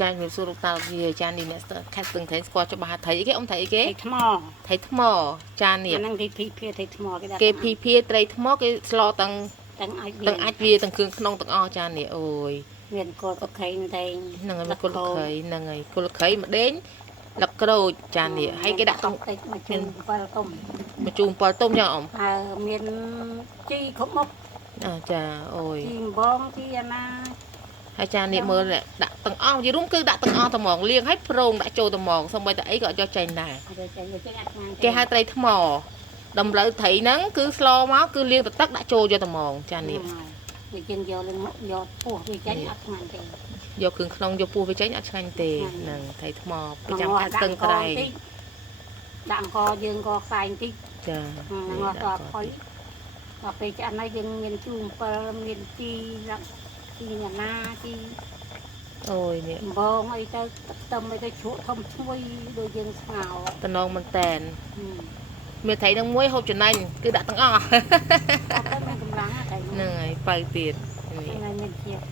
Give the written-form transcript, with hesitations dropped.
ចាខ្ញុំសួរលោកតាវាចានេះអ្នកខេត្តស្ទឹងត្រែងស្គាល់ច្បាស់ថៃគេអ៊ំថៃគេ ថៃថ្ម ថៃថ្មចានេះ អាហ្នឹងគេភីភីថៃថ្មគេដាក់ គេភីភាត្រីថ្មគេស្លទាំង ទាំងអាច ទាំងអាចវាទាំងគ្រឿងក្នុងទាំងអស់ចានេះអូយ មានគល់កខៃតែង ហ្នឹងហើយគល់ខៃហ្នឹងហើយគល់ខៃម្ដេងលឹកក្រូចចានេះហើយគេដាក់ក្នុង តិចមកជូន7តុំ មកជូន7ទុំចឹងអ៊ំ ហើយមានជីគ្រប់មុខ ចាអូយ ជីអំបងជីអាណា ហើយចានេះមើលដាក់ទាំងអស់យីរួមគឺដាក់ទាំងអស់តែហ្មងលាងឲ្យប្រងដាក់ចូលតែហ្មងសូម្បីតែអីក៏អត់យកចេញដែរ គេហៅត្រីថ្មដំឡូវត្រីហ្នឹងគឺស្លមកគឺលាងទឹកដាក់ចូលយកតែហ្មងចានេះ វាជាងយកលឹងយកពោះវាចេញអត់ខ្លាំងទេ យកគ្រឿងក្នុងយកពោះវាចេញអត់ឆ្ងាញ់ទេហ្នឹងត្រីថ្មប្រចាំខេត្តស្ទឹងត្រែង ដាក់អង្គយើងក៏ខ្លាញ់តិច ចា ហ្នឹងអត់ដល់ផុយដល់ពេលឆ្អិនហើយយើងមានជូរ7មានជីរ៉ាក់ជីអាណាជី អូយនេះ អំបងអីទៅខ្ទឹមអីទៅជ្រក់ធំឈ្ងុយដូចយើងស្ងោរ តំណងមែនតែនមានត្រីនឹងមួយហូបចំណេញគឺដាក់ទាំងអស់ អត់ទៅមានកម្លាំងហ្នឹង ហ្នឹងហើយបើទៀត ហើយមានជាតិ